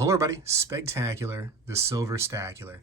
hello everybody, Spegtacular, the Silver Stacular.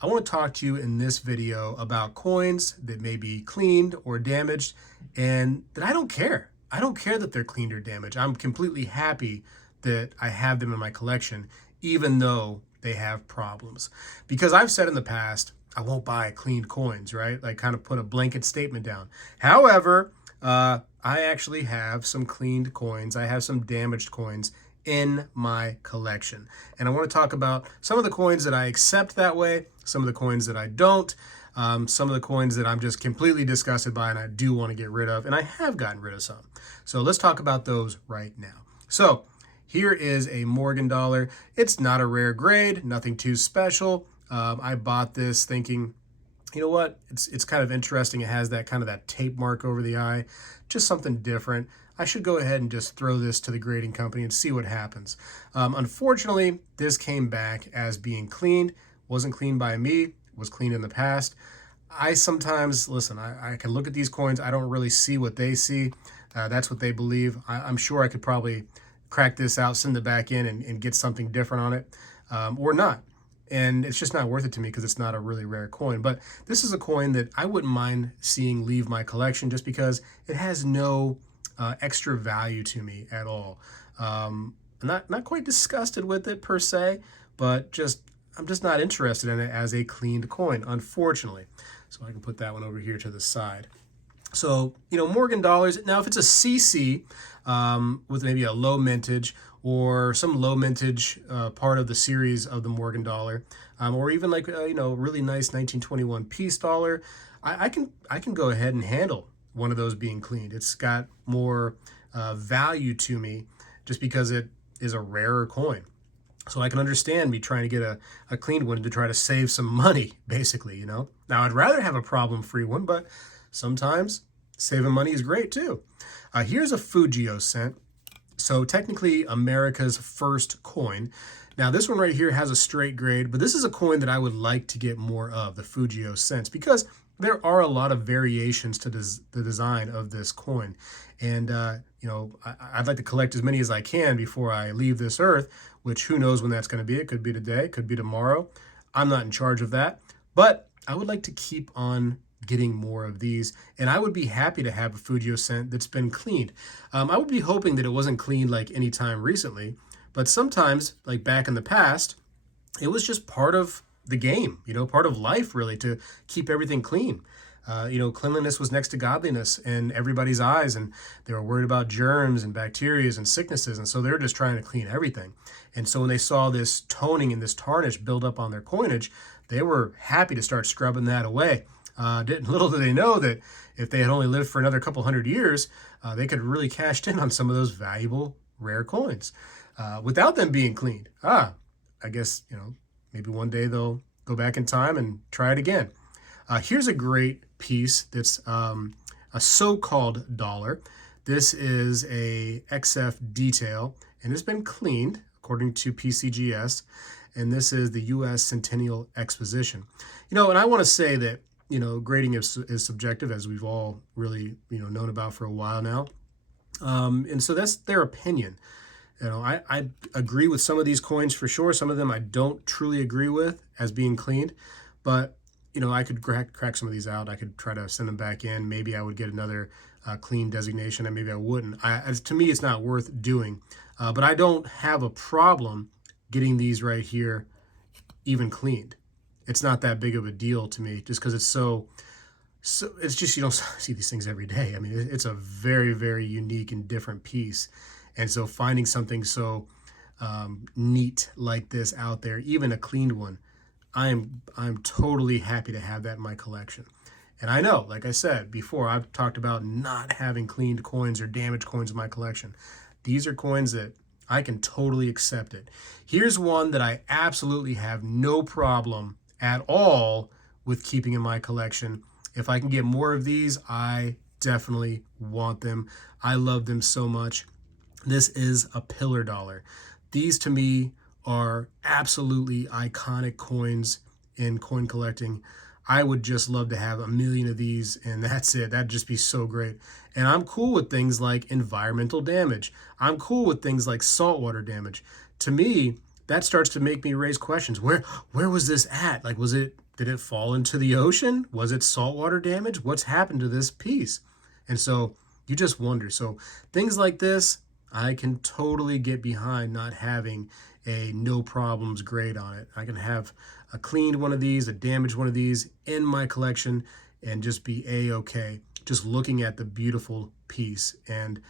I want to talk to you in this video about coins that may be cleaned or damaged and that I don't care. I don't care that they're cleaned or damaged. I'm completely happy that I have them in my collection, even though they have problems. Because I've said in the past, I won't buy cleaned coins, right? Like kind of put a blanket statement down. However, I actually have some cleaned coins. I have some damaged coins in my collection. And I want to talk about some of the coins that I accept that way, some of the coins that I don't, some of the coins that I'm just completely disgusted by and I do want to get rid of, and I have gotten rid of some. So let's talk about those right now. So here is a Morgan dollar. It's not a rare grade, nothing too special. I bought this thinking, you know what, it's kind of interesting. It has that kind of that tape mark over the eye, just something different. I should go ahead and just throw this to the grading company and see what happens. Unfortunately, this came back as being cleaned. Wasn't cleaned by me, was cleaned in the past. I sometimes, listen, I can look at these coins. I don't really see what they see. That's what they believe. I'm sure I could probably crack this out, send it back in and get something different on it, or not. And it's just not worth it to me because it's not a really rare coin. But this is a coin that I wouldn't mind seeing leave my collection just because it has no extra value to me at all. I'm not quite disgusted with it per se, but I'm just not interested in it as a cleaned coin, unfortunately. So I can put that one over here to the side. So, you know, Morgan dollars, now if it's a CC with maybe a low mintage or some low mintage part of the series of the Morgan dollar, or even like, you know, really nice 1921 piece dollar, I can go ahead and handle one of those being cleaned. It's got more value to me just because it is a rarer coin. So I can understand me trying to get a cleaned one to try to save some money, basically, you know. Now, I'd rather have a problem-free one, but sometimes saving money is great too. Here's a Fujio cent. So technically America's first coin. Now this one right here has a straight grade, but this is a coin that I would like to get more of, the Fujio cents, because there are a lot of variations to the design of this coin. And, you know, I'd like to collect as many as I can before I leave this earth, which who knows when that's going to be. It could be today, it could be tomorrow. I'm not in charge of that. But I would like to keep on getting more of these. And I would be happy to have a Fujio cent that's been cleaned. I would be hoping that it wasn't cleaned like any time recently. But sometimes, like back in the past, it was just part of the game, you know, part of life really, to keep everything clean. You know, cleanliness was next to godliness in everybody's eyes, and they were worried about germs and bacteria and sicknesses, and so they were just trying to clean everything. And so when they saw this toning and this tarnish build up on their coinage, they were happy to start scrubbing that away. Little did they know that if they had only lived for another couple hundred years, they could really cashed in on some of those valuable rare coins without them being cleaned. I guess, you know, maybe one day they'll go back in time and try it again. Here's a great piece that's a so-called dollar. This is a XF detail, and it's been cleaned according to PCGS, and this is the U.S. Centennial Exposition. You know, and I want to say that, you know, grading is subjective, as we've all really, you know, known about for a while now. And so that's their opinion. You know, I agree with some of these coins for sure. Some of them I don't truly agree with as being cleaned, but you know, I could crack some of these out. I could try to send them back in. Maybe I would get another clean designation, and maybe I wouldn't. To me, it's not worth doing. But I don't have a problem getting these right here even cleaned. It's not that big of a deal to me, just because it's so it's just, you don't see these things every day. I mean, it's a very, very unique and different piece. And so finding something so neat like this out there, even a cleaned one, I'm totally happy to have that in my collection. And I know, like I said before, I've talked about not having cleaned coins or damaged coins in my collection. These are coins that I can totally accept it. Here's one that I absolutely have no problem at all with keeping in my collection. If I can get more of these, I definitely want them. I love them so much. This is a pillar dollar. These to me are absolutely iconic coins in coin collecting. I would just love to have 1 million of these, and that's it. That'd just be so great. And I'm cool with things like environmental damage. I'm cool with things like saltwater damage. To me, that starts to make me raise questions. Where was this at? Like, did it fall into the ocean? Was it saltwater damage? What's happened to this piece? And so you just wonder. So things like this, I can totally get behind not having a no problems grade on it. I can have a cleaned one of these, a damaged one of these in my collection and just be a-okay, just looking at the beautiful piece. And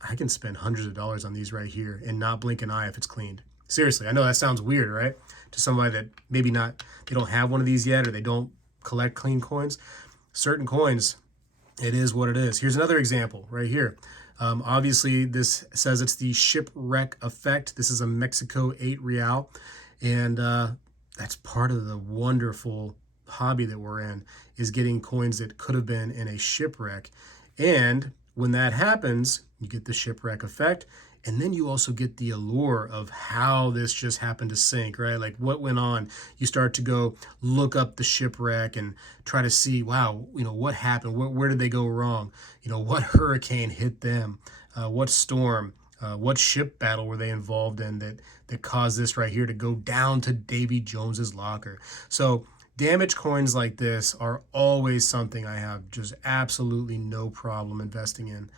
I can spend hundreds of dollars on these right here and not blink an eye if it's cleaned. Seriously, I know that sounds weird, right? To somebody that maybe they don't have one of these yet, or they don't collect clean coins. Certain coins, it is what it is. Here's another example right here. Obviously, this says it's the shipwreck effect. This is a Mexico 8 real. And that's part of the wonderful hobby that we're in, is getting coins that could have been in a shipwreck. And when that happens, you get the shipwreck effect. And then you also get the allure of how this just happened to sink, right? Like what went on. You start to go look up the shipwreck and try to see, wow, what happened? Where did they go wrong? What hurricane hit them? What storm? What ship battle were they involved in that caused this right here to go down to Davy Jones's locker? So damaged coins like this are always something I have just absolutely no problem investing in.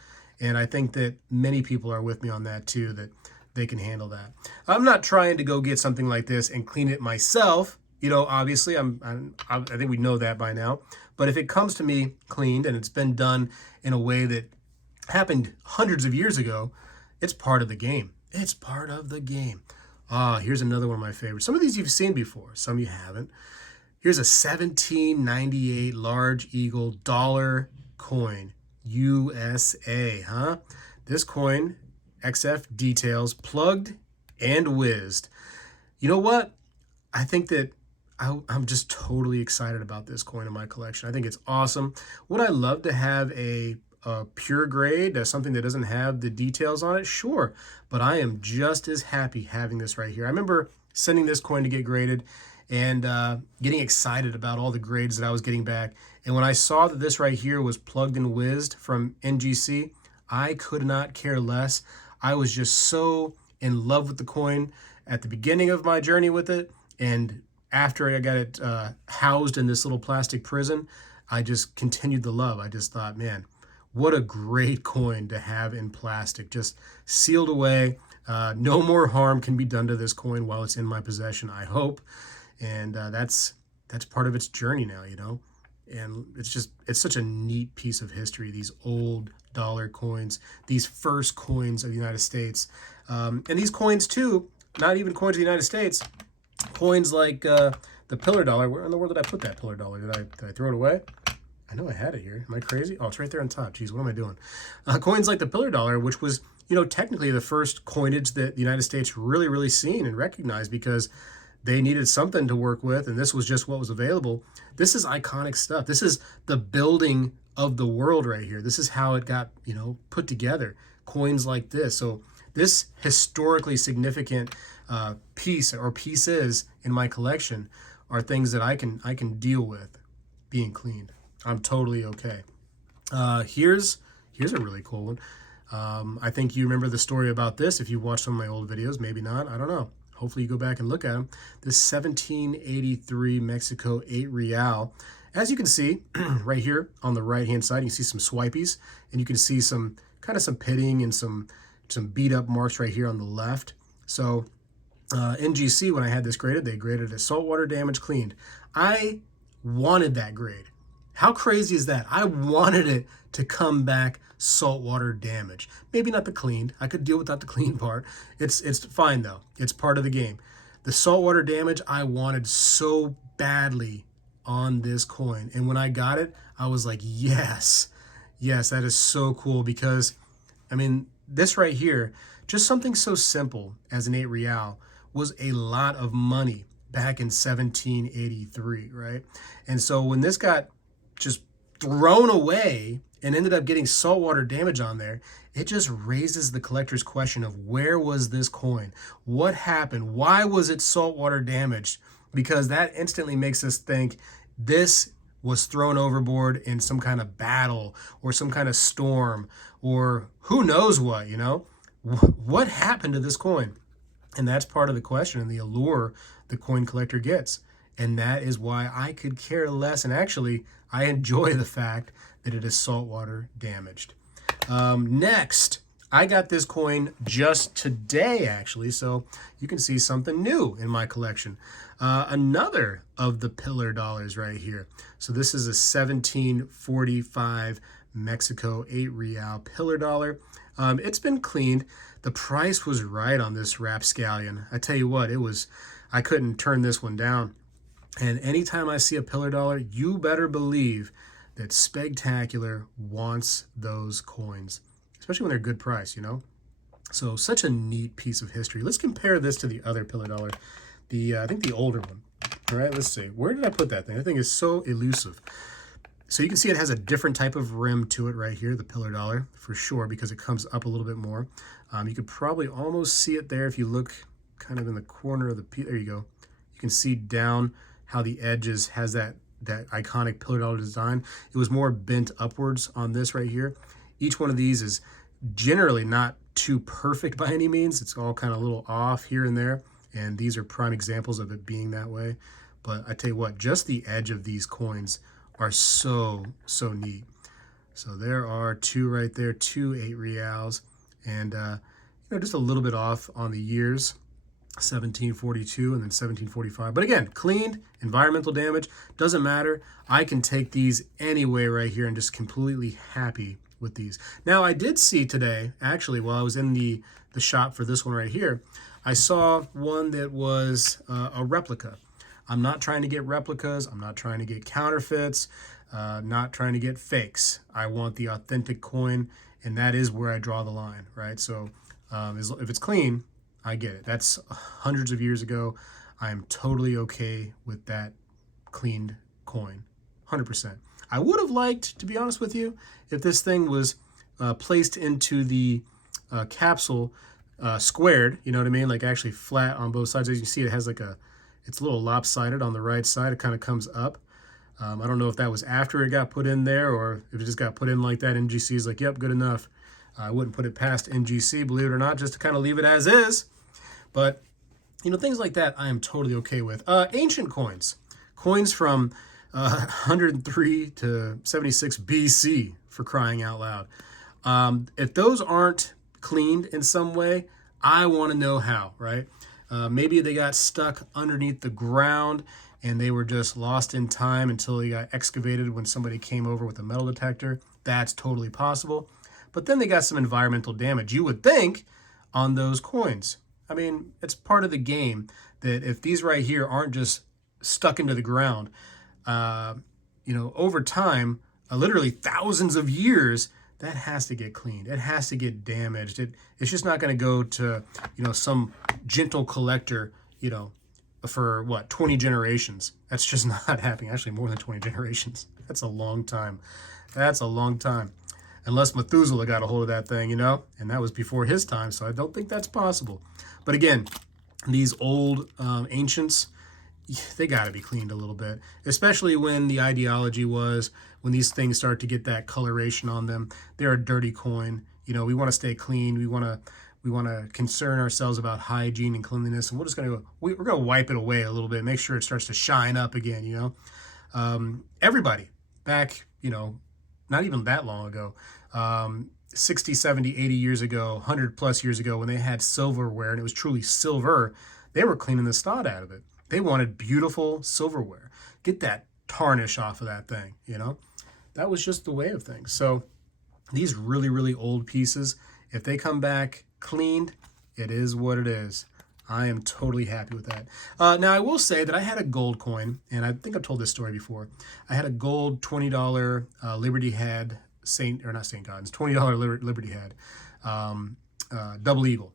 And I think that many people are with me on that too, that they can handle that. I'm not trying to go get something like this and clean it myself. Obviously, I think we know that by now. But if it comes to me cleaned and it's been done in a way that happened hundreds of years ago, it's part of the game. It's part of the game. Here's another one of my favorites. Some of these you've seen before, some you haven't. Here's a 1798 large eagle dollar coin. USA, huh? This coin, XF details, plugged and whizzed. You know what? I think that I'm just totally excited about this coin in my collection. I think it's awesome. Would I love to have a pure grade, something that doesn't have the details on it? Sure, but I am just as happy having this right here. I remember sending this coin to get graded and getting excited about all the grades that I was getting back. And when I saw that this right here was plugged and whizzed from NGC, I could not care less. I was just so in love with the coin at the beginning of my journey with it. And after I got it housed in this little plastic prison, I just continued the love. I just thought, man, what a great coin to have in plastic, just sealed away. No more harm can be done to this coin while it's in my possession, I hope. And that's part of its journey now, and it's such a neat piece of history, these old dollar coins, these first coins of the United States. And these coins too, not even coins of the United States, coins like the pillar dollar. Where in the world did I put that pillar dollar? Did I throw it away? I know I had it here. Am I crazy? Oh, it's right there on top. Jeez, what am I doing? Coins like the pillar dollar, which was, technically the first coinage that the United States really seen and recognized, because they needed something to work with, and this was just what was available. This is iconic stuff. This is the building of the world right here. This is how it got, put together. Coins like this. So this historically significant piece or pieces in my collection are things that I can deal with being cleaned. I'm totally okay. Here's a really cool one. I think you remember the story about this if you watched some of my old videos. Maybe not. I don't know. Hopefully you go back and look at them. This 1783 Mexico 8 real. As you can see right here on the right hand side, you can see some swipies, and you can see some pitting and some beat up marks right here on the left. So NGC, when I had this graded, they graded it saltwater damage cleaned. I wanted that grade. How crazy is that? I wanted it to come back saltwater damage. Maybe not the cleaned. I could deal without the clean part. It's fine though. It's part of the game. The saltwater damage I wanted so badly on this coin. And when I got it, I was like, yes, that is so cool, because this right here, just something so simple as an 8 real was a lot of money back in 1783, right? And so when this got just thrown away and ended up getting saltwater damage on there, it just raises the collector's question of, where was this coin? What happened? Why was it saltwater damaged? Because that instantly makes us think this was thrown overboard in some kind of battle or some kind of storm or who knows what, What happened to this coin? And that's part of the question and the allure the coin collector gets. And that is why I could care less. And actually, I enjoy the fact that it is saltwater damaged. Next, I got this coin just today, actually, so you can see something new in my collection. Another of the pillar dollars right here. So this is a 1745 Mexico 8 real pillar dollar. It's been cleaned. The price was right on this rapscallion. I tell you what, I couldn't turn this one down. And anytime I see a pillar dollar, you better believe that Spegtacular wants those coins, especially when they're good price, you know? So such a neat piece of history. Let's compare this to the other pillar dollar, I think the older one. All right, let's see. Where did I put that thing? That thing is so elusive. So you can see it has a different type of rim to it right here, the pillar dollar, for sure, because it comes up a little bit more. You could probably almost see it there if you look kind of in the corner of the piece. There you go. You can see down how the edges has that iconic pillar dollar design. It was more bent upwards on this right here. Each one of these is generally not too perfect by any means. It's all kind of a little off here and there, and these are prime examples of it being that way. But I tell you what, just the edge of these coins are so neat. So there are two right there, 2 8 reals, and just a little bit off on the years. 1742 and then 1745. But again, cleaned, environmental damage, doesn't matter. I can take these anyway right here and just completely happy with these. Now, I did see today, actually, while I was in the shop for this one right here, I saw one that was a replica. I'm not trying to get replicas. I'm not trying to get counterfeits, not trying to get fakes. I want the authentic coin, and that is where I draw the line, right? So if it's clean, I get it. That's hundreds of years ago. I am totally okay with that cleaned coin, 100%. I would have liked, to be honest with you, if this thing was placed into the capsule squared, you know what I mean? Like actually flat on both sides. As you see, it has like it's a little lopsided on the right side. It kind of comes up. I don't know if that was after it got put in there or if it just got put in like that. NGC is like, yep, good enough. I wouldn't put it past NGC, believe it or not, just to kind of leave it as is. But, things like that I am totally okay with. Ancient coins. Coins from 103 to 76 BC, for crying out loud. If those aren't cleaned in some way, I want to know how, right? Maybe they got stuck underneath the ground and they were just lost in time until they got excavated when somebody came over with a metal detector. That's totally possible. But then they got some environmental damage, you would think, on those coins. I mean, it's part of the game that if these right here aren't just stuck into the ground, over time, literally thousands of years, that has to get cleaned. It has to get damaged. It's just not going to go to, some gentle collector, for 20 generations. That's just not happening. Actually, more than 20 generations. That's a long time. That's a long time. Unless Methuselah got a hold of that thing, and that was before his time, so I don't think that's possible. But again, these old ancients, they got to be cleaned a little bit, especially when the ideology was when these things start to get that coloration on them. They're a dirty coin. We want to stay clean. We want to concern ourselves about hygiene and cleanliness, and we're gonna wipe it away a little bit, make sure it starts to shine up again. Everybody back, not even that long ago, 60, 70, 80 years ago, 100 plus years ago, when they had silverware and it was truly silver, they were cleaning the snot out of it. They wanted beautiful silverware. Get that tarnish off of that thing, That was just the way of things. So these really, really old pieces, if they come back cleaned, it is what it is. I am totally happy with that. Now, I will say that I had a gold coin, and I think I've told this story before. I had a gold $20 Liberty Head, $20 Liberty Head, double eagle.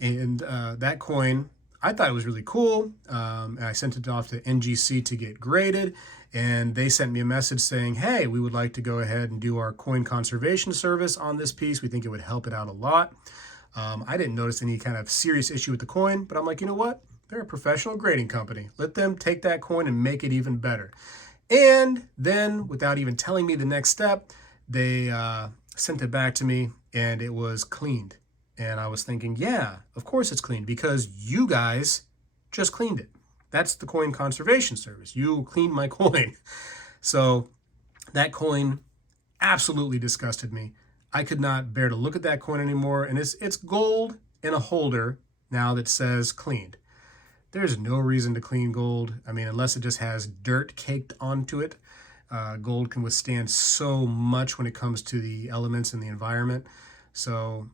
And that coin, I thought it was really cool. And I sent it off to NGC to get graded. And they sent me a message saying, hey, we would like to go ahead and do our coin conservation service on this piece. We think it would help it out a lot. I didn't notice any kind of serious issue with the coin, but I'm like, you know what? They're a professional grading company. Let them take that coin and make it even better. And then, without even telling me the next step, they sent it back to me, and it was cleaned. And I was thinking, yeah, of course it's clean because you guys just cleaned it. That's the coin conservation service. You cleaned my coin. So that coin absolutely disgusted me. I could not bear to look at that coin anymore. And it's gold in a holder now that says cleaned. There's no reason to clean gold. I mean, unless it just has dirt caked onto it. Gold can withstand so much when it comes to the elements in the environment. So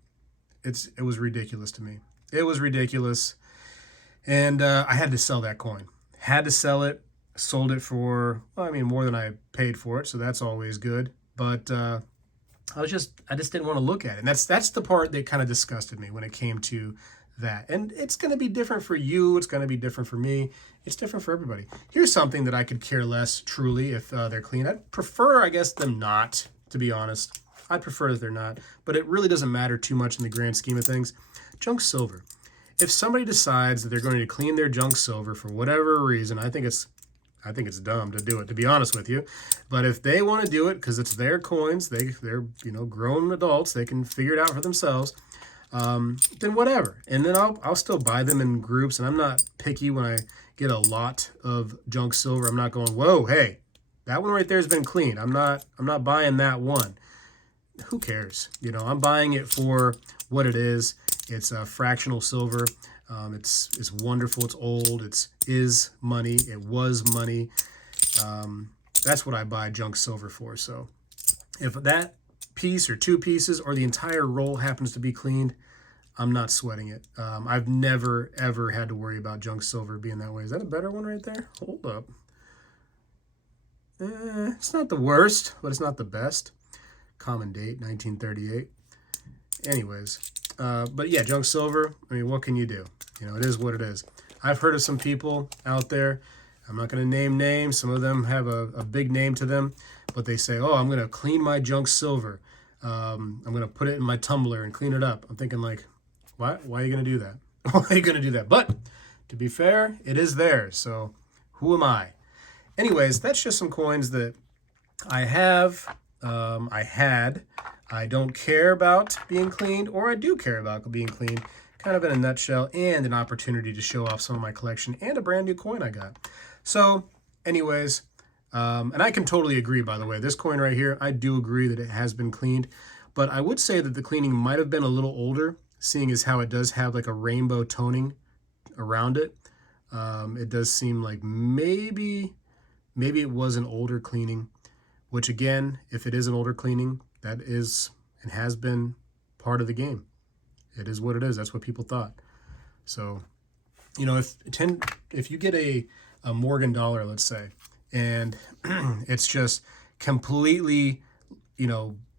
it was ridiculous to me. It was ridiculous. And I had to sell that coin. Had to sell it. Sold it for, well, I mean, more than I paid for it. So that's always good. But I just didn't want to look at it. And that's the part that kind of disgusted me when it came to that. And it's going to be different for you. It's going to be different for me. It's different for everybody. Here's something that I could care less, truly, if they're clean. I'd prefer, I guess, them not, to be honest. I'd prefer that they're not. But it really doesn't matter too much in the grand scheme of things. Junk silver. If somebody decides that they're going to clean their junk silver for whatever reason, I think it's dumb to do it, to be honest with you. But if they want to do it because it's their coins, they're grown adults, they can figure it out for themselves. Then whatever. And then I'll still buy them in groups, and I'm not picky when I get a lot of junk silver. I'm not going, whoa, hey, that one right there has been cleaned. I'm not buying that one. Who cares? I'm buying it for what it is. It's a fractional silver. It's wonderful. It's old. It is money. It was money. That's what I buy junk silver for. So if that piece or two pieces or the entire roll happens to be cleaned, I'm not sweating it. I've never, ever had to worry about junk silver being that way. Is that a better one right there? Hold up. It's not the worst, but it's not the best. Common date, 1938. Anyways, but yeah, junk silver, I mean, what can you do? It is what it is. I've heard of some people out there, I'm not going to name names, some of them have a big name to them, but they say, oh, I'm going to clean my junk silver. I'm going to put it in my tumbler and clean it up. I'm thinking like, why are you going to do that? Why are you going to do that? But to be fair, it is there, so who am I? Anyways, that's just some coins that I have, I had. I don't care about being cleaned, or I do care about being cleaned, kind of in a nutshell, and an opportunity to show off some of my collection and a brand new coin I got. So anyways, and I can totally agree, by the way, this coin right here, I do agree that it has been cleaned, but I would say that the cleaning might have been a little older, seeing as how it does have like a rainbow toning around it. It does seem like maybe it was an older cleaning, which again, if it is an older cleaning, that is and has been part of the game. It is what it is. That's what people thought. So, if you get a Morgan dollar, let's say, and it's just completely,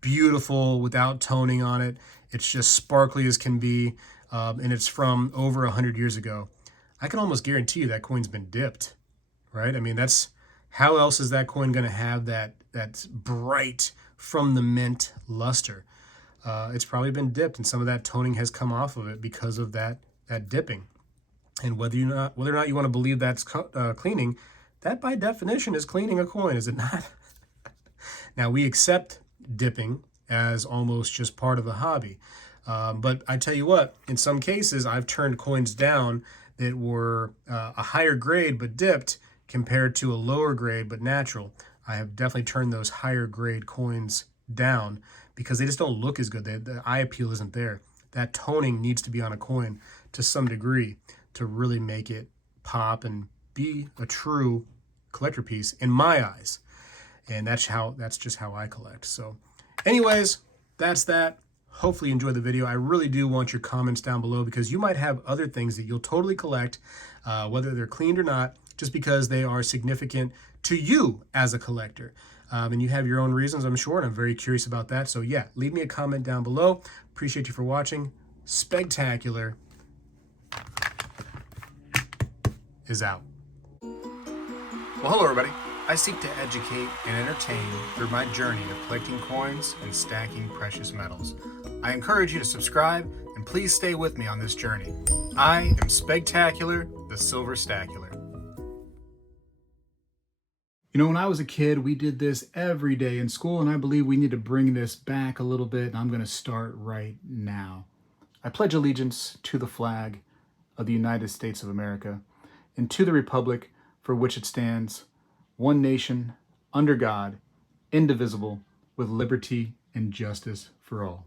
beautiful without toning on it. It's just sparkly as can be, and it's from over 100 years ago. I can almost guarantee you that coin's been dipped, right? I mean, how else is that coin going to have that bright from the mint luster? It's probably been dipped, and some of that toning has come off of it because of that dipping. And whether or not you want to believe that's cleaning, that by definition is cleaning a coin, is it not? Now, we accept dipping as almost just part of the hobby. But I tell you what, in some cases, I've turned coins down that were a higher grade but dipped compared to a lower grade but natural. I have definitely turned those higher grade coins down because they just don't look as good. The eye appeal isn't there. That toning needs to be on a coin to some degree to really make it pop and be a true collector piece in my eyes. And that's just how I collect. So anyways, that's that. Hopefully you enjoyed the video. I really do want your comments down below because you might have other things that you'll totally collect, whether they're cleaned or not, just because they are significant to you as a collector. And you have your own reasons, I'm sure, and I'm very curious about that. So yeah, leave me a comment down below. Appreciate you for watching. Spegtacular is out. Well, hello everybody. I seek to educate and entertain through my journey of collecting coins and stacking precious metals. I encourage you to subscribe and please stay with me on this journey. I am Spegtacular, the Silver Stacular. When I was a kid, we did this every day in school, and I believe we need to bring this back a little bit, and I'm going to start right now. I pledge allegiance to the flag of the United States of America and to the republic for which it stands, one nation, under God, indivisible, with liberty and justice for all.